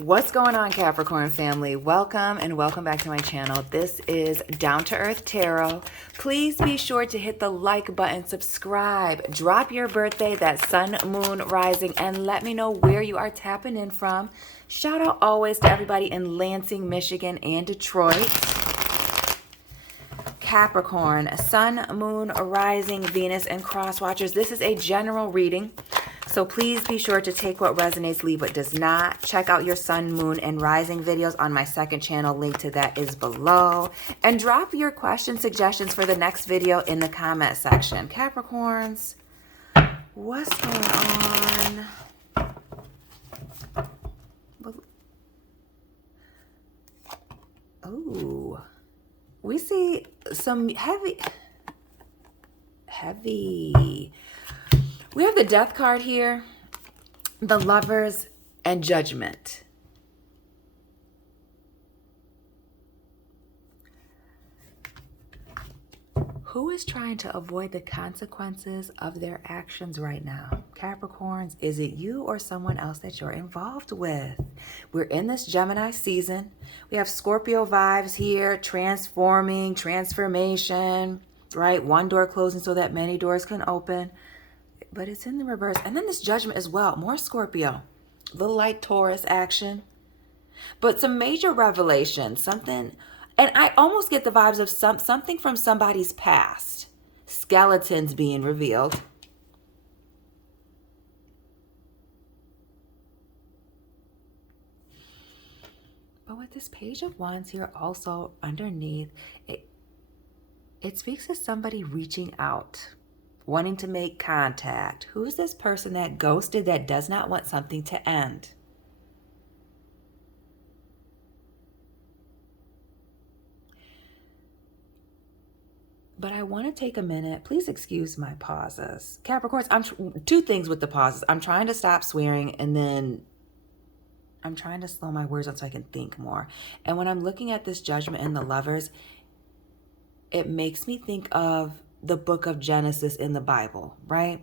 What's going on, Capricorn family? Welcome and welcome back to my channel. This is Down to Earth Tarot. Please be sure to hit the like button, subscribe, drop your birthday, that sun, moon, rising, and let me know where you are tapping in from. Shout out always to everybody in Lansing, Michigan and Detroit. Capricorn, sun, moon, rising, Venus, and cross watchers. This is a general reading. So please be sure to take what resonates, leave what does not. Check out your sun, moon, and rising videos on my second channel. Link to that is below. And drop your question suggestions for the next video in the comment section. Capricorns, what's going on? Oh, we see some heavy. We have the Death card here, the Lovers, and Judgment. Who is trying to avoid the consequences of their actions right now? Capricorns, is it you or someone else that you're involved with? We're in this Gemini season. We have Scorpio vibes here, transforming, transformation, right? One door closing so that many doors can open. But it's in the reverse. And then this Judgment as well. More Scorpio. A little like Taurus action. But some major revelation. Something. And I almost get the vibes of something from somebody's past. Skeletons being revealed. But with this Page of Wands here also underneath, it speaks to somebody reaching out, wanting to make contact. Who's this person that ghosted, that does not want something to end? But I want to take a minute. Please excuse my pauses. Capricorns, two things with the pauses. I'm trying to stop swearing, and then I'm trying to slow my words down so I can think more. And when I'm looking at this Judgment and the Lovers, it makes me think of the book of Genesis in the Bible, right?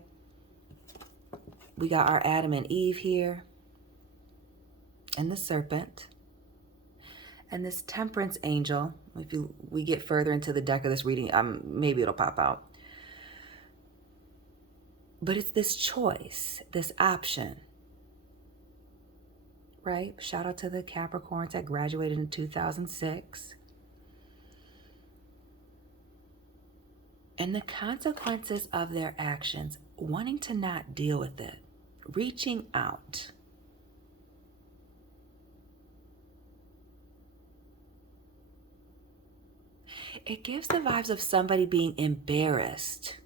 We got our Adam and Eve here, and the serpent, and this Temperance angel. If we get further into the deck of this reading, maybe it'll pop out. But it's this choice, this option, right? Shout out to the Capricorns that graduated in 2006. And the consequences of their actions, wanting to not deal with it, reaching out. It gives the vibes of somebody being embarrassed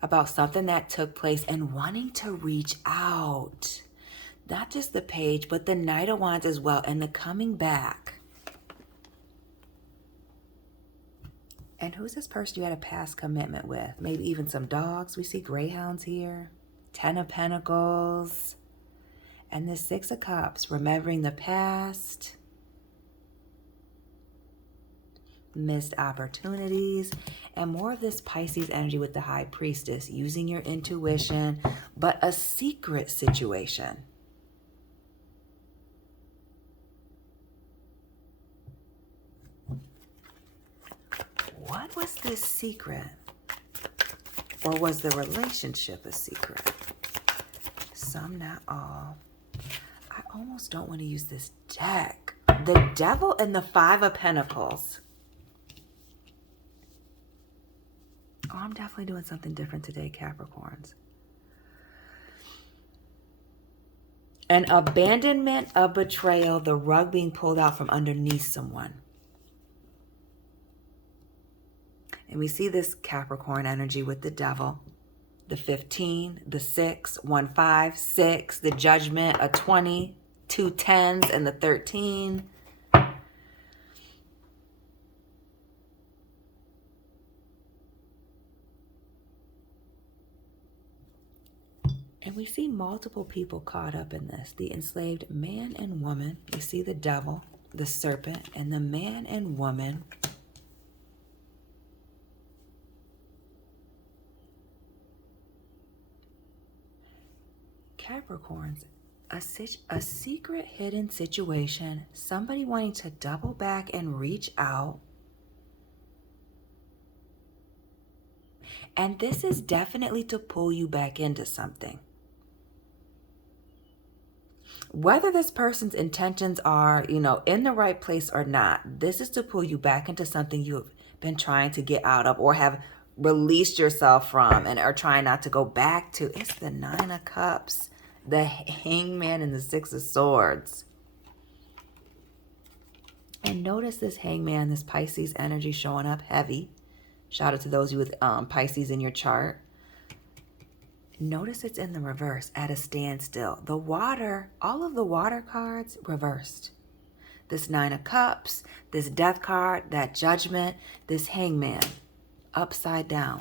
about something that took place and wanting to reach out. Not just the Page, but the Knight of Wands as well, and the coming back. And who's this person you had a past commitment with? Maybe even some dogs. We see greyhounds here. 10 of Pentacles. And this 6 of Cups, remembering the past. Missed opportunities. And more of this Pisces energy with the High Priestess. Using your intuition, but a secret situation. What was this secret? Or was the relationship a secret? Some, not all. I almost don't want to use this deck. The Devil and the 5 of Pentacles. Oh, I'm definitely doing something different today, Capricorns. An abandonment, a betrayal, the rug being pulled out from underneath someone. And we see this Capricorn energy with the Devil, the 15, the 6, 1, 5, 6, the Judgment, a 20, 2 10s, and the 13. And we see multiple people caught up in this. The enslaved man and woman. We see the Devil, the serpent, and the man and woman. Capricorns, a secret hidden situation, somebody wanting to double back and reach out. And this is definitely to pull you back into something. Whether this person's intentions are, in the right place or not, this is to pull you back into something you have been trying to get out of or have released yourself from and are trying not to go back to. It's the Nine of Cups, the Hangman, and the Six of Swords. And notice this Hangman, this Pisces energy showing up heavy. Shout out to those of you with Pisces in your chart. Notice it's in the reverse, at a standstill. The water, all of the water cards reversed. This Nine of Cups, this Death card, that Judgment, this Hangman, upside down.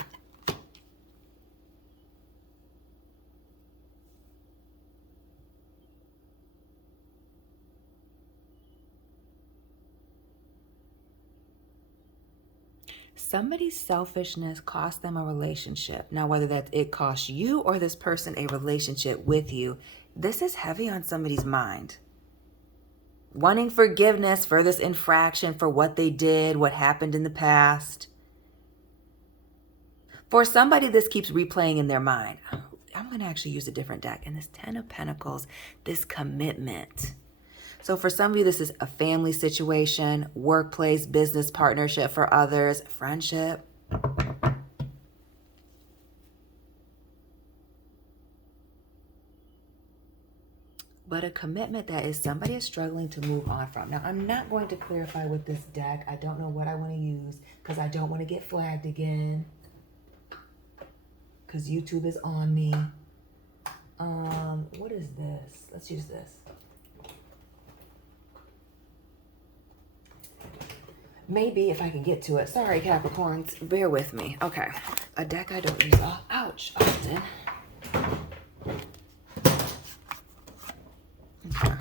Somebody's selfishness cost them a relationship. Now, whether that it costs you or this person a relationship with you, this is heavy on somebody's mind. Wanting forgiveness for this infraction, for what they did, what happened in the past. For somebody, this keeps replaying in their mind. I'm going to actually use a different deck. And this Ten of Pentacles, this commitment. So for some of you, this is a family situation, workplace, business partnership. For others, friendship. But a commitment that is somebody is struggling to move on from. Now, I'm not going to clarify with this deck. I don't know what I want to use because I don't want to get flagged again. Because YouTube is on me. What is this? Let's use this. Maybe if I can get to it. Sorry, Capricorns. Bear with me. Okay. A deck I don't use ouch, often. Okay.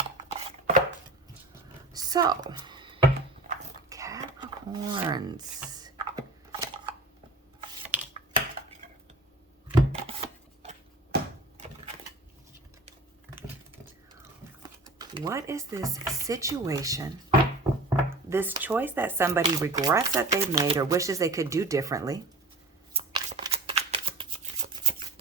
So, Capricorns. What is this situation? This choice that somebody regrets that they made or wishes they could do differently.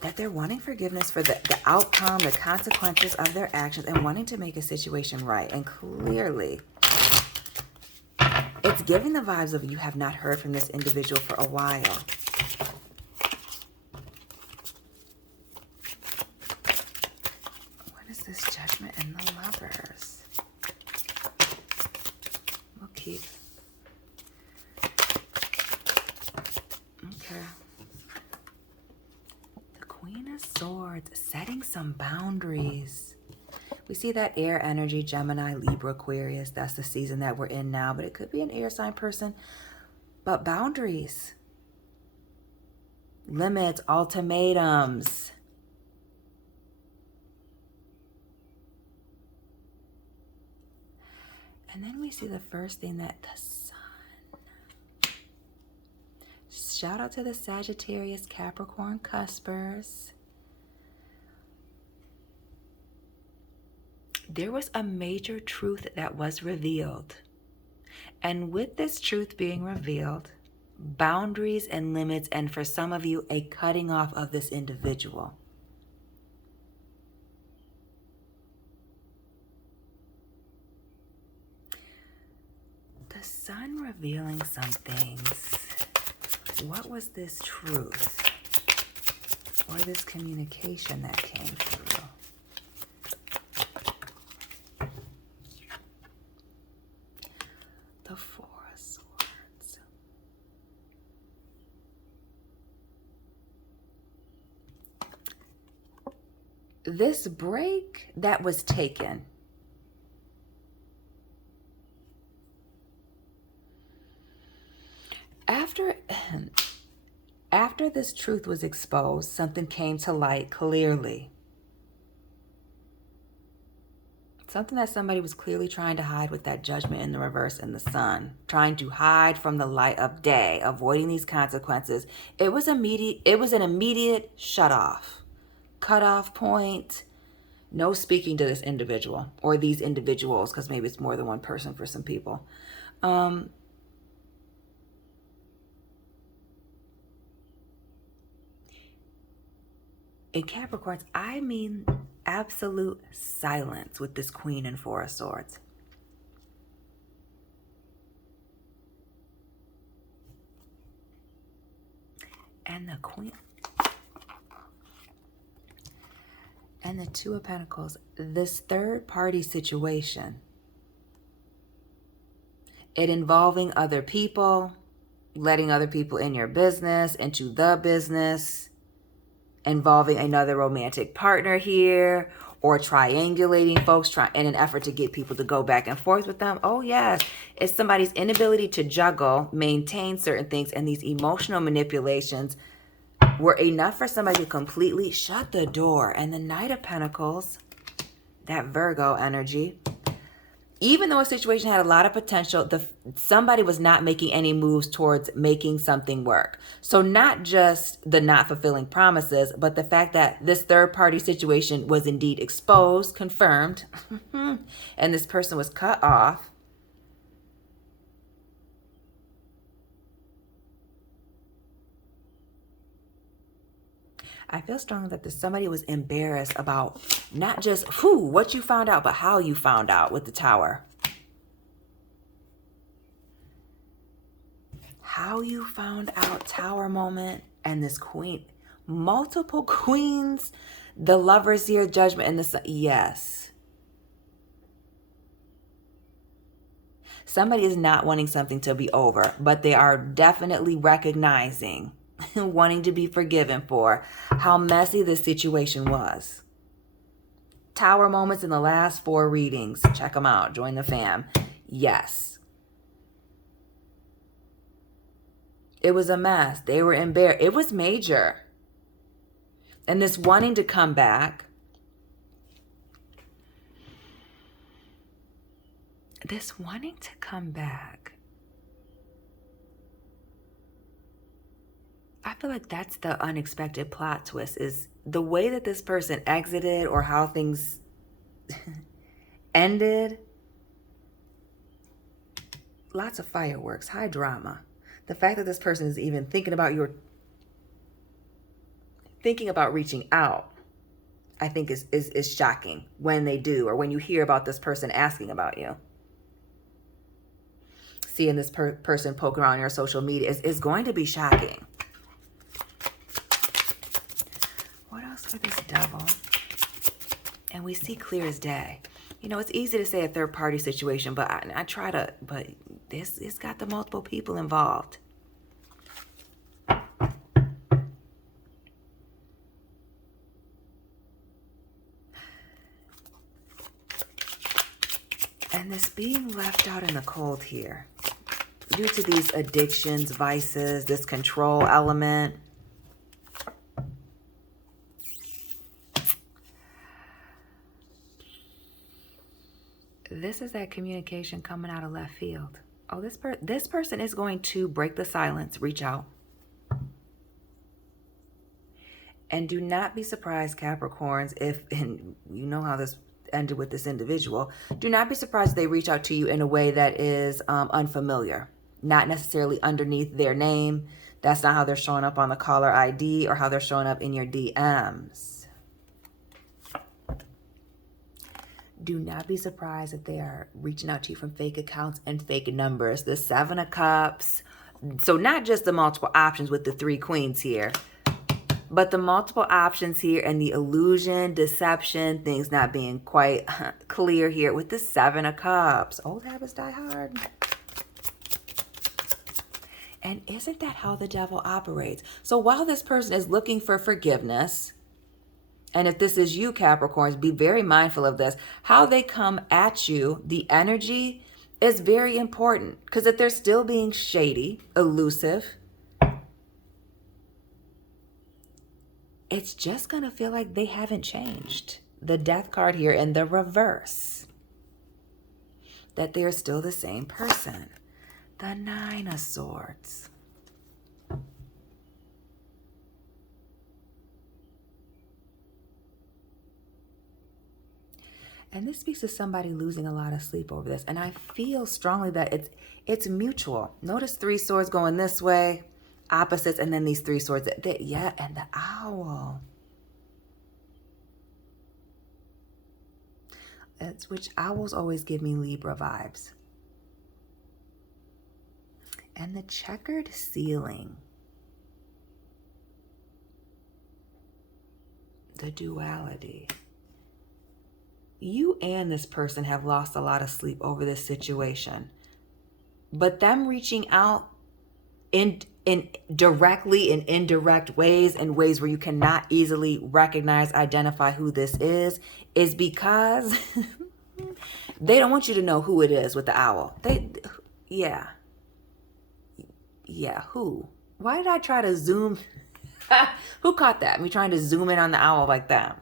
That they're wanting forgiveness for the outcome, the consequences of their actions, and wanting to make a situation right. And clearly, it's giving the vibes of you have not heard from this individual for a while. What is this Judgment and the Lovers? Keep. Okay. The Queen of Swords, setting some boundaries. We see that air energy, Gemini, Libra, Aquarius. That's the season that we're in now, but it could be an air sign person. But boundaries, limits, ultimatums. And then we see the first thing, that the sun. Shout out to the Sagittarius, Capricorn, Cuspers. There was a major truth that was revealed. And with this truth being revealed, boundaries and limits, and for some of you, a cutting off of this individual. The sun revealing some things. What was this truth or this communication that came through? The Four of Swords. This break that was taken. After this truth was exposed, something came to light clearly. Something that somebody was clearly trying to hide with that Judgment in the reverse and the sun. Trying to hide from the light of day, avoiding these consequences. It was an immediate shut off. Cut off point. No speaking to this individual or these individuals, because maybe it's more than one person for some people. In Capricorns, I mean absolute silence with this Queen and Four of Swords. And the Queen and the Two of Pentacles. This third party situation, it involving other people, letting other people in your business, into the business, involving another romantic partner here, or triangulating folks in an effort to get people to go back and forth with them. Oh yes, it's somebody's inability to juggle, maintain certain things, and these emotional manipulations were enough for somebody to completely shut the door. And the Knight of Pentacles, that Virgo energy, even though a situation had a lot of potential, somebody was not making any moves towards making something work. So not just the not fulfilling promises, but the fact that this third party situation was indeed exposed, confirmed, and this person was cut off. I feel strongly that somebody was embarrassed about not just what you found out, but how you found out with the Tower. How you found out, Tower moment, and this Queen. Multiple queens, the Lovers here, Judgment, and the Sun. Yes. Somebody is not wanting something to be over, but they are definitely recognizing, wanting to be forgiven for how messy this situation was. Tower moments in the last 4 readings. Check them out. Join the fam. Yes. It was a mess. They were embarrassed. It was major. And this wanting to come back. This wanting to come back. I feel like that's the unexpected plot twist, is the way that this person exited or how things ended. Lots of fireworks, high drama. The fact that this person is even thinking about reaching out, I think is shocking when they do, or when you hear about this person asking about you. Seeing this person poke around your social media is going to be shocking. What else for this Devil? And we see clear as day. You know, it's easy to say a third party situation, but I try to, but it's got the multiple people involved. And this being left out in the cold here, due to these addictions, vices, this control element. This is that communication coming out of left field. Oh, this person is going to break the silence, reach out. And do not be surprised, Capricorns, and you know how this ended with this individual, do not be surprised if they reach out to you in a way that is unfamiliar, not necessarily underneath their name. That's not how they're showing up on the caller ID or how they're showing up in your DMs. Do not be surprised if they are reaching out to you from fake accounts and fake numbers. The 7 of Cups. So not just the multiple options with the 3 queens here, but the multiple options here and the illusion, deception, things not being quite clear here with the 7 of Cups. Old habits die hard. And isn't that how the Devil operates? So while this person is looking for forgiveness, and if this is you, Capricorns, be very mindful of this. How they come at you, the energy is very important. Because if they're still being shady, elusive, it's just going to feel like they haven't changed. The Death card here in the reverse. That they're still the same person. The 9 of Swords. And this speaks to somebody losing a lot of sleep over this. And I feel strongly that it's mutual. Notice 3 swords going this way, opposites, and then these 3 swords. Yeah, and the owl. Which owls always give me Libra vibes. And the checkered ceiling. The duality. You and this person have lost a lot of sleep over this situation. But them reaching out in directly in indirect ways, in ways where you cannot easily recognize, identify who this is because they don't want you to know who it is with the owl. Yeah, who? Why did I try to zoom? Who caught that? Me trying to zoom in on the owl like that.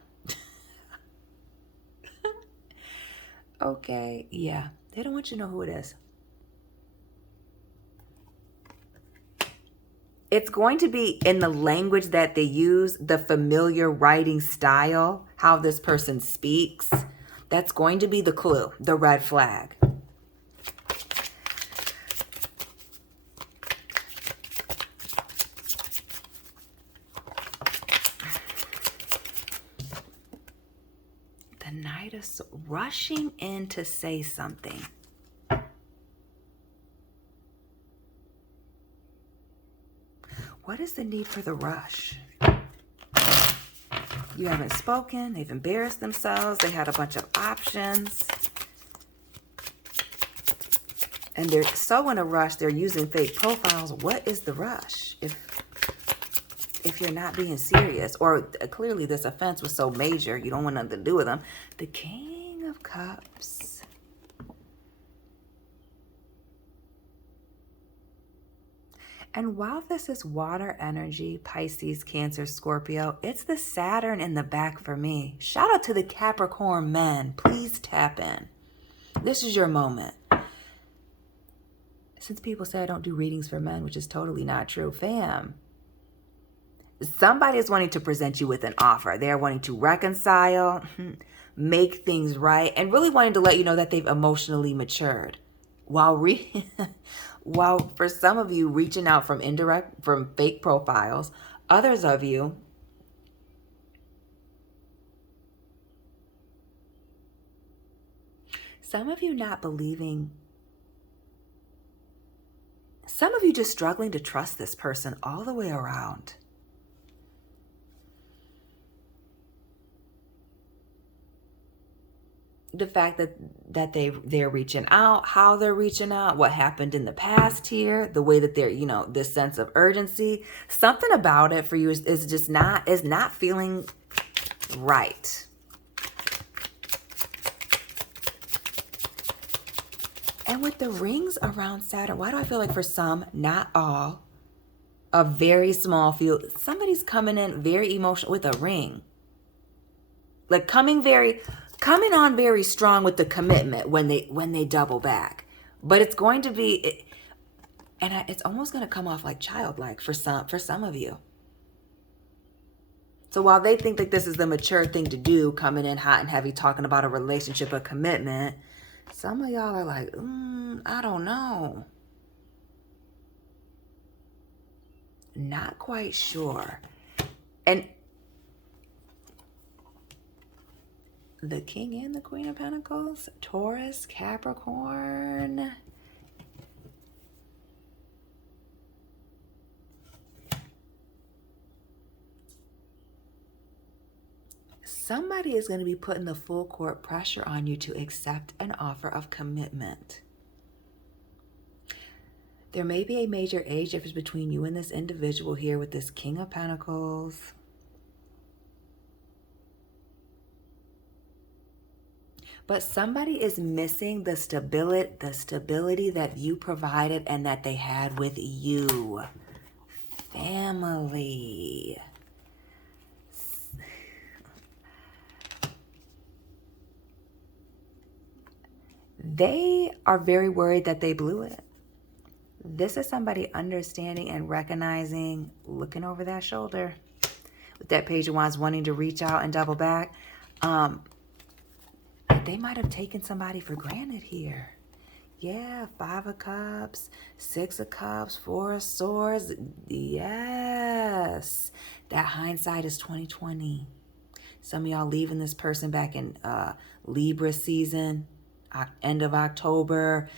Okay, yeah. They don't want you to know who it is. It's going to be in the language that they use, the familiar writing style, how this person speaks. That's going to be the clue, the red flag. The Knight of Swords, rushing in to say something. What is the need for the rush? You haven't spoken. They've embarrassed themselves. They had a bunch of options. And they're so in a rush, they're using fake profiles. What is the rush? If you're not being serious, or clearly this offense was so major, you don't want nothing to do with them. The King of Cups. And while this is water energy, Pisces, Cancer, Scorpio, it's the Saturn in the back for me. Shout out to the Capricorn men. Please tap in. This is your moment. Since people say I don't do readings for men, which is totally not true, fam. Somebody is wanting to present you with an offer. They're wanting to reconcile, make things right, and really wanting to let you know that they've emotionally matured. While for some of you reaching out from fake profiles, others of you not believing, some of you just struggling to trust this person all the way around. The fact that they're reaching out, how they're reaching out, what happened in the past here, the way that they're, this sense of urgency, something about it for you is not feeling right. And with the rings around Saturn, why do I feel like for some, not all, a very small few, somebody's coming in very emotional with a ring. Like coming on very strong with the commitment when they double back. But it's going to be, and it's almost going to come off like childlike for some of you. So while they think that this is the mature thing to do, coming in hot and heavy, talking about a relationship, a commitment, some of y'all are like, I don't know. Not quite sure. And the King and the Queen of Pentacles, Taurus, Capricorn. Somebody is going to be putting the full court pressure on you to accept an offer of commitment. There may be a major age difference between you and this individual here with this King of Pentacles. But somebody is missing the stability that you provided and that they had with you. Family. They are very worried that they blew it. This is somebody understanding and recognizing, looking over that shoulder with that Page of Wands, wanting to reach out and double back. they might have taken somebody for granted here. Yeah, 5 of Cups, 6 of Cups, 4 of Swords. Yes. That hindsight is 2020. Some of y'all leaving this person back in Libra season, end of October,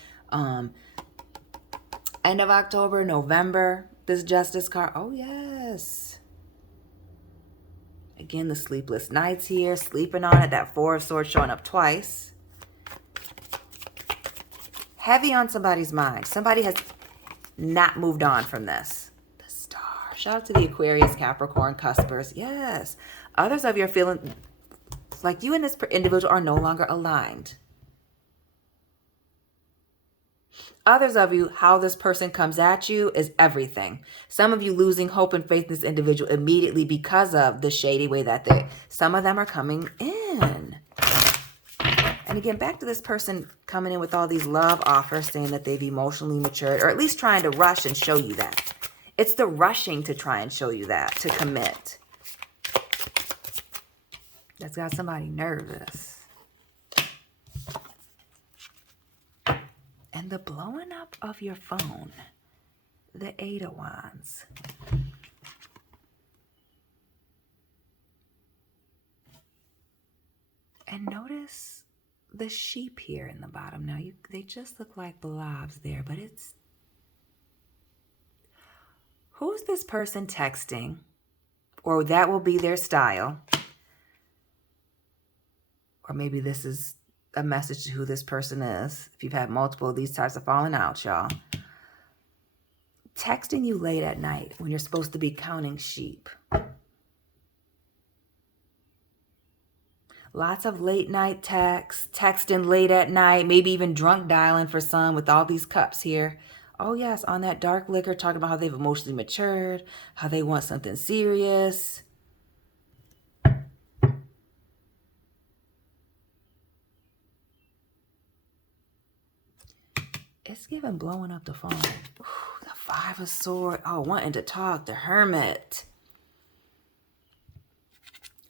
November. This Justice card. Oh, yes. Again, the sleepless nights here, sleeping on it. That 4 of Swords showing up twice. Heavy on somebody's mind. Somebody has not moved on from this. The Star. Shout out to the Aquarius, Capricorn, Cuspers. Yes. Others of you are feeling like you and this individual are no longer aligned. Others of you, how this person comes at you is everything. Some of you losing hope and faith in this individual immediately because of the shady way that some of them are coming in. And again, back to this person coming in with all these love offers, saying that they've emotionally matured, or at least trying to rush and show you that. It's the rushing to try and show you that, to commit. That's got somebody nervous. And the blowing up of your phone, the 8 of Wands. And notice the sheep here in the bottom. Now, they just look like blobs there, but it's... Who's this person texting? Or that will be their style. Or maybe this is a message to who this person is. If you've had multiple of these types of falling out, y'all. Texting you late at night when you're supposed to be counting sheep. Lots of late night texts, texting late at night, maybe even drunk dialing for some with all these cups here. Oh yes, on that dark liquor, talking about how they've emotionally matured, how they want something serious. It's giving blowing up the phone. Ooh, the 5 of Swords. Oh, wanting to talk, the Hermit.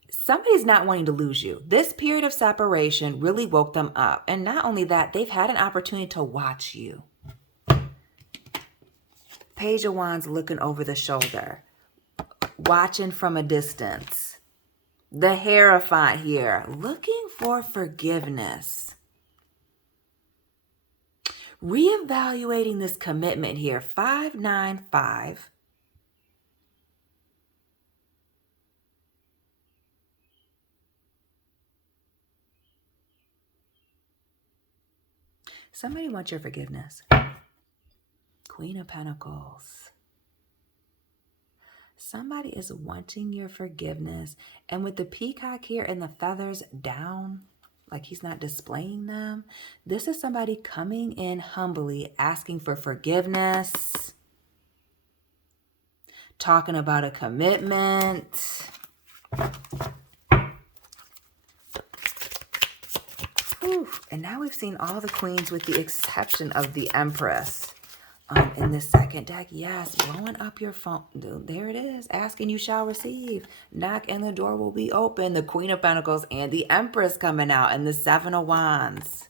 Somebody's not wanting to lose you. This period of separation really woke them up. And not only that, they've had an opportunity to watch you. Page of Wands looking over the shoulder. Watching from a distance. The Hierophant here. Looking for forgiveness. Reevaluating this commitment here. 595. Somebody wants your forgiveness. Queen of Pentacles. Somebody is wanting your forgiveness. And with the peacock here and the feathers down, like he's not displaying them, this is somebody coming in humbly, asking for forgiveness. Talking about a commitment. And now we've seen all the queens with the exception of the Empress in this second deck. Yes, blowing up your phone. There it is. Ask and you shall receive. Knock and the door will be open. The Queen of Pentacles and the Empress coming out and the 7 of Wands.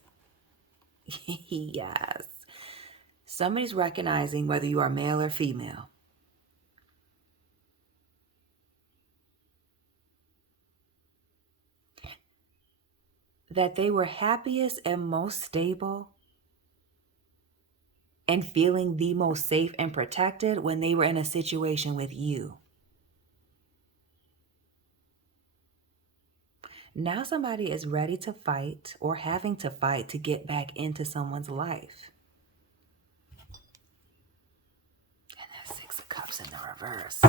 Yes. Somebody's recognizing whether you are male or female. That they were happiest and most stable and feeling the most safe and protected when they were in a situation with you. Now somebody is ready to fight or having to fight to get back into someone's life. And that 6 of Cups in the reverse.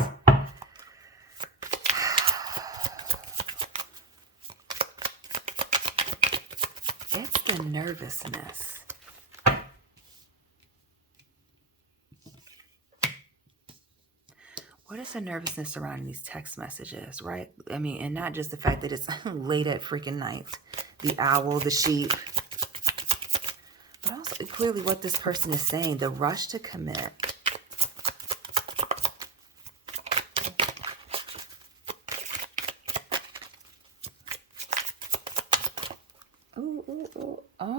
It's the nervousness. What is the nervousness surrounding these text messages, right? I mean, and not just the fact that it's late at freaking night. The owl, the sheep. But also clearly what this person is saying, the rush to commit. Ooh,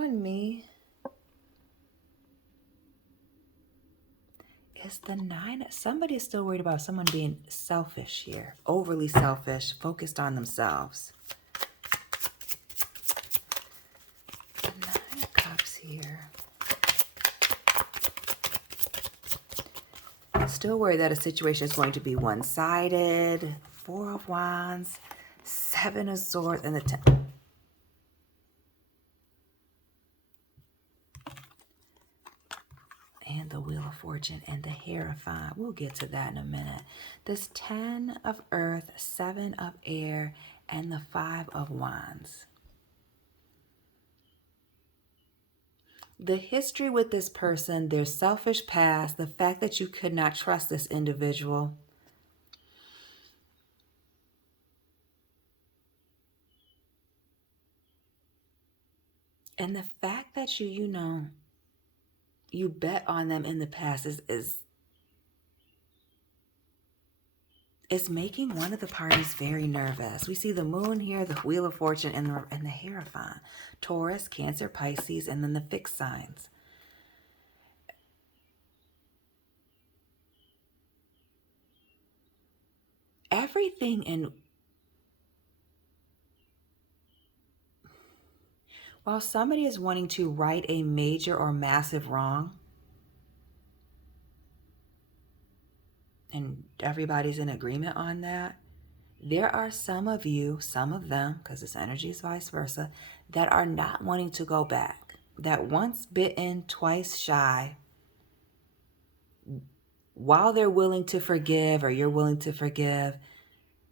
showing me is the 9. Somebody is still worried about someone being selfish here, overly selfish, focused on themselves. The 9 of Cups here. Still worried that a situation is going to be one-sided. 4 of Wands, 7 of Swords, and the 10. And the Wheel of Fortune and the Hierophant. We'll get to that in a minute. This 10 of Earth, 7 of Air, and the 5 of Wands. The history with this person, their selfish past, the fact that you could not trust this individual. And the fact that you bet on them in the past is making one of the parties very nervous. We see the Moon here, the Wheel of Fortune, and the Hierophant. Taurus, Cancer, Pisces, and then the fixed signs. Everything in... While somebody is wanting to right a major or massive wrong, and everybody's in agreement on that, there are some of you, some of them, because this energy is vice versa, that are not wanting to go back. That once bitten, twice shy, while they're willing to forgive, or you're willing to forgive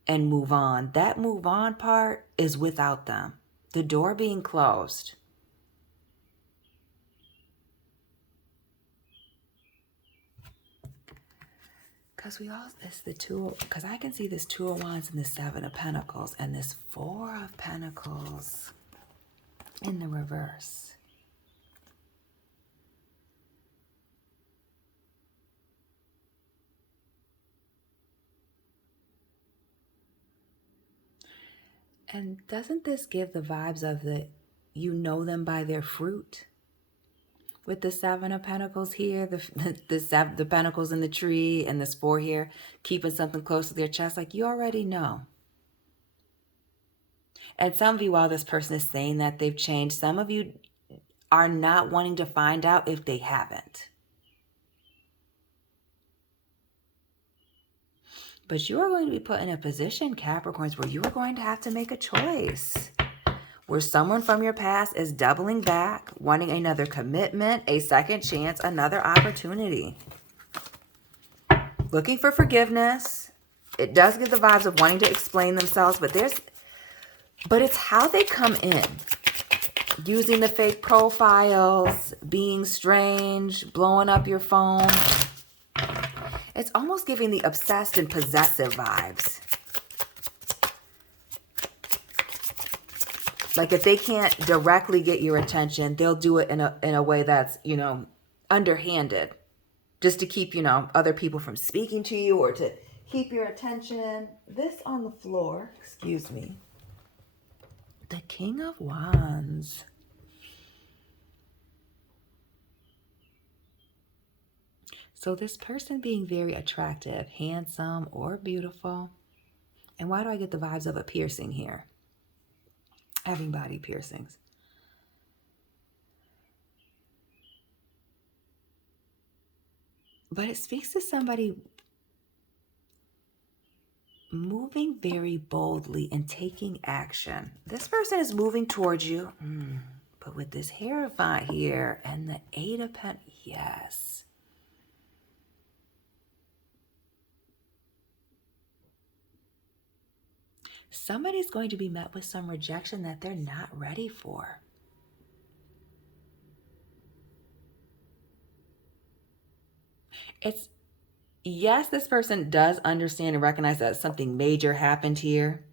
and move on, that move on part is without them. The door being closed. Because it's the 2, because I can see this 2 of Wands and the 7 of Pentacles and this 4 of Pentacles in the reverse. And doesn't this give the vibes of you know them by their fruit? With the 7 of Pentacles here, the Pentacles in the tree, and this 4 here, keeping something close to their chest, like you already know. And some of you, while this person is saying that they've changed, some of you are not wanting to find out if they haven't. But you are going to be put in a position, Capricorns, where you are going to have to make a choice. Where someone from your past is doubling back, wanting another commitment, a second chance, another opportunity. Looking for forgiveness. It does get the vibes of wanting to explain themselves, but it's how they come in. Using the fake profiles, being strange, blowing up your phone. It's almost giving the obsessed and possessive vibes. Like if they can't directly get your attention, they'll do it in a way that's, underhanded. Just to keep, other people from speaking to you or to keep your attention. This on the floor, excuse me. The King of Wands. So this person being very attractive, handsome, or beautiful. And why do I get the vibes of a piercing here? Having body piercings. But it speaks to somebody moving very boldly and taking action. This person is moving towards you. But with this Hierophant here and the 8 of Pentacles, yes. Somebody's going to be met with some rejection that they're not ready for. Yes, this person does understand and recognize that something major happened here.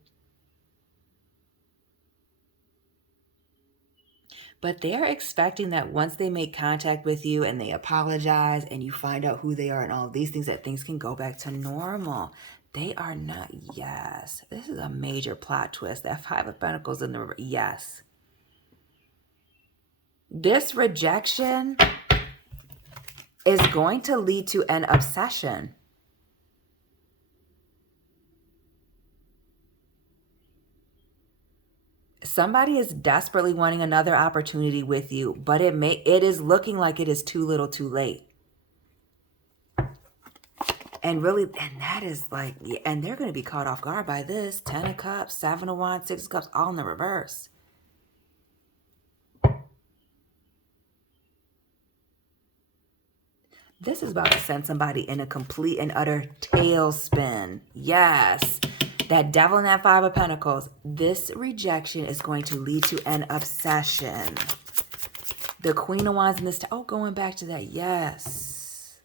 But they're expecting that once they make contact with you and they apologize and you find out who they are and all of these things, that things can go back to normal. They are not. Yes. This is a major plot twist. That 5 of Pentacles in the, yes. This rejection is going to lead to an obsession. Somebody is desperately wanting another opportunity with you, but it is looking like it is too little too late. And really, and that is like, and they're going to be caught off guard by this. 10 of Cups, 7 of Wands, 6 of Cups, all in the reverse. This is about to send somebody in a complete and utter tailspin. Yes. That Devil and that 5 of Pentacles. This rejection is going to lead to an obsession. The Queen of Wands in this. Oh, going back to that. Yes.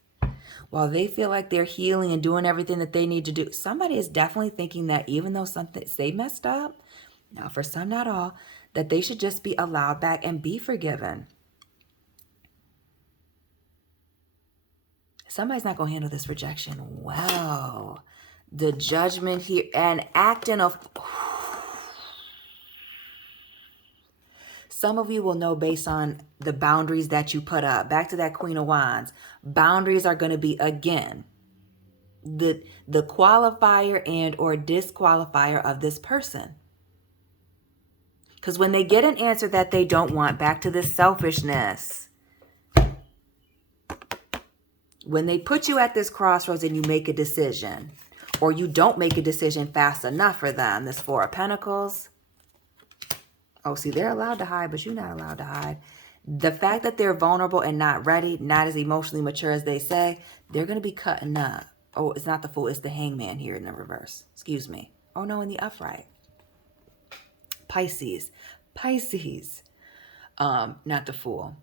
While they feel like they're healing and doing everything that they need to do, somebody is definitely thinking that even though they messed up, now for some, not all, that they should just be allowed back and be forgiven. Somebody's not going to handle this rejection well. The Judgment here and acting of... Some of you will know based on the boundaries that you put up. Back to that Queen of Wands. Boundaries are going to be, again, the qualifier and or disqualifier of this person. Because when they get an answer that they don't want, back to this selfishness... When they put you at this crossroads and you make a decision, or you don't make a decision fast enough for them, this 4 of Pentacles. Oh, see, they're allowed to hide, but you're not allowed to hide. The fact that they're vulnerable and not ready, not as emotionally mature as they say, they're going to be cutting up. Oh, it's not the Fool, it's the Hangman here in the reverse. Excuse me. Oh, no, in the upright. Pisces. Pisces. Not the Fool.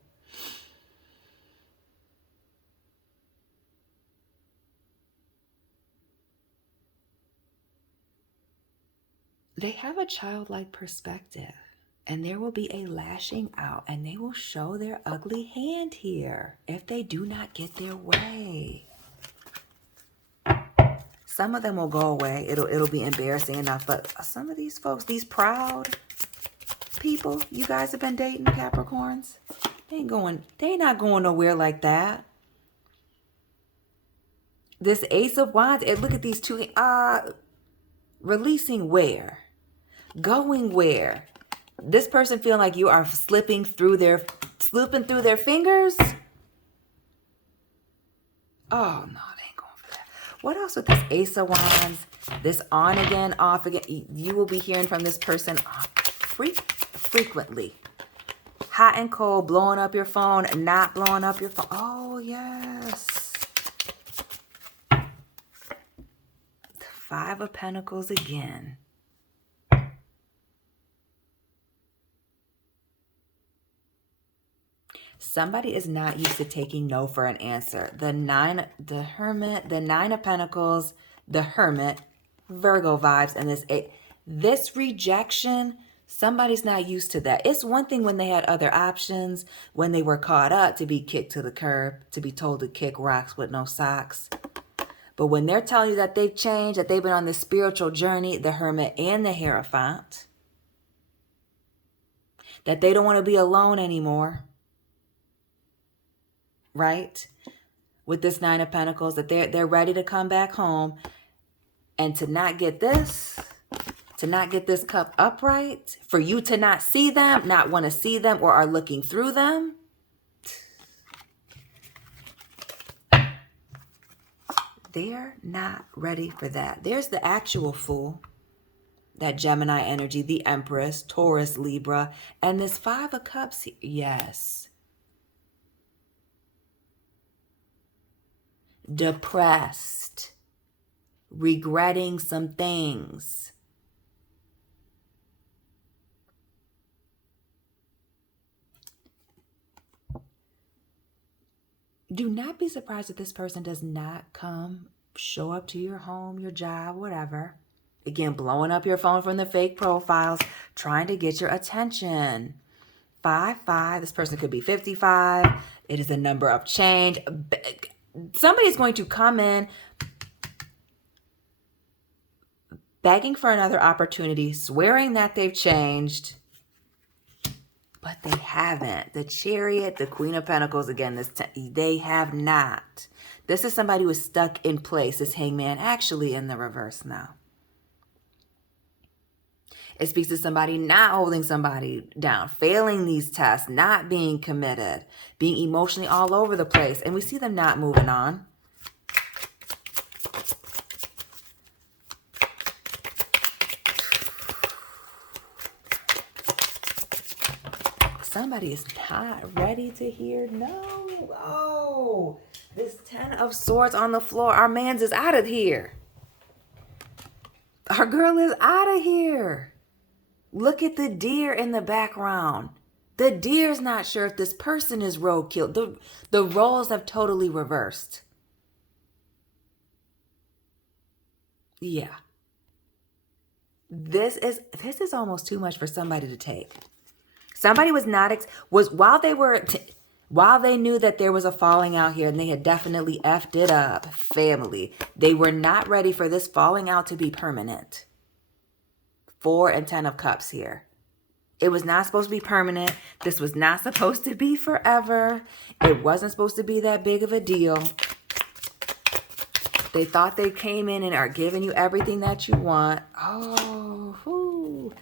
They have a childlike perspective, and there will be a lashing out, and they will show their ugly hand here if they do not get their way. Some of them will go away. It'll be embarrassing enough, but some of these folks, these proud people you guys have been dating, Capricorns, they not going nowhere like that. This Ace of Wands, and look at these two, releasing where? Going where? This person feeling like you are slipping through their fingers? Oh, no, they ain't going for that. What else with this Ace of Wands? This on again, off again. You will be hearing from this person frequently. Hot and cold, blowing up your phone, not blowing up your phone. Oh, yes. The 5 of Pentacles again. Somebody is not used to taking no for an answer. The Hermit, the 9 of Pentacles, the Hermit, Virgo vibes, and this rejection, somebody's not used to that. It's one thing when they had other options, when they were caught up to be kicked to the curb, to be told to kick rocks with no socks. But when they're telling you that they've changed, that they've been on this spiritual journey, the Hermit and the Hierophant, that they don't want to be alone anymore. Right? With this 9 of Pentacles, that they're ready to come back home, and to not get this cup upright, for you to not see them, not want to see them, or are looking through them. They're not ready for that. There's the actual Fool, that Gemini energy, the Empress, Taurus, Libra, and this 5 of Cups. Yes. Depressed, regretting some things. Do not be surprised if this person does not show up to your home, your job, whatever. Again, blowing up your phone from the fake profiles, trying to get your attention. 5-5, this person could be 55. It is a number of change. Somebody's going to come in begging for another opportunity, swearing that they've changed. But they haven't. The Chariot, the Queen of Pentacles, again, they have not. This is somebody who is stuck in place. This Hangman actually in the reverse now. It speaks to somebody not holding somebody down, failing these tests, not being committed, being emotionally all over the place. And we see them not moving on. Somebody is not ready to hear no. Oh, this 10 of Swords on the floor. Our man's is out of here. Our girl is out of here. Look at the deer in the background. The deer's not sure if this person is roadkill. The roles have totally reversed. Yeah. This is almost too much for somebody to take. Somebody was not, while they knew that there was a falling out here and they had definitely effed it up, family, they were not ready for this falling out to be permanent. 4 and 10 of Cups here. It was not supposed to be permanent. This was not supposed to be forever. It wasn't supposed to be that big of a deal. They thought they came in and are giving you everything that you want. Oh, whoo.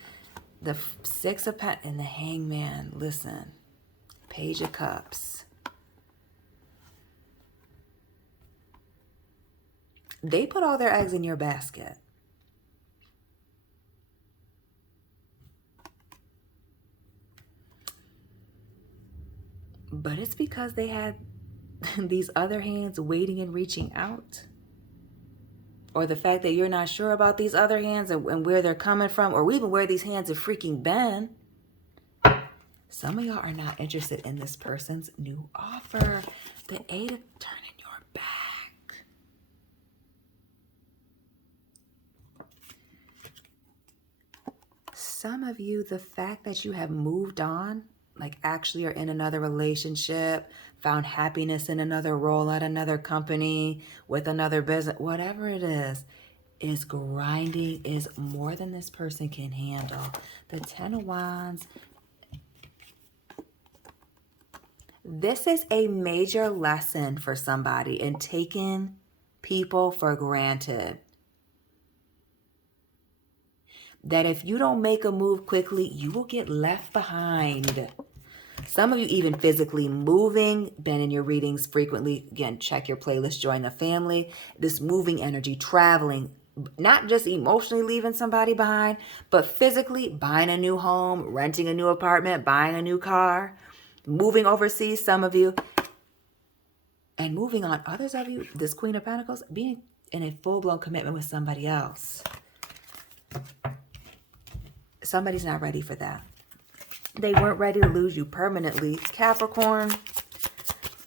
The 6 of Pentacles and the Hangman. Listen. Page of Cups. They put all their eggs in your basket. But it's because they had these other hands waiting and reaching out. Or the fact that you're not sure about these other hands and where they're coming from, or even where these hands have freaking been. Some of y'all are not interested in this person's new offer. The 8 of turning your back. Some of you, the fact that you have moved on, like actually are in another relationship, found happiness in another role at another company, with another business, whatever it is grinding, is more than this person can handle. The 10 of Wands. This is a major lesson for somebody in taking people for granted. That if you don't make a move quickly, you will get left behind. Some of you even physically moving, been in your readings frequently. Again, check your playlist, join the family. This moving energy, traveling, not just emotionally leaving somebody behind, but physically buying a new home, renting a new apartment, buying a new car, moving overseas, some of you, and moving on. Others of you, this Queen of Pentacles, being in a full-blown commitment with somebody else. Somebody's not ready for that. They weren't ready to lose you permanently. Capricorn,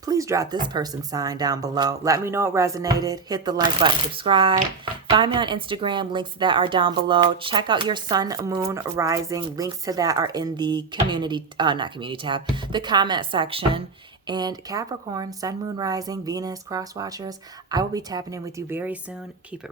please drop this person's sign down below. Let me know it resonated. Hit the like button, subscribe. Find me on Instagram. Links to that are down below. Check out your sun, moon, rising. Links to that are in the community, not community tab, the comment section. And Capricorn, sun, moon, rising, Venus, cross watchers, I will be tapping in with you very soon. Keep it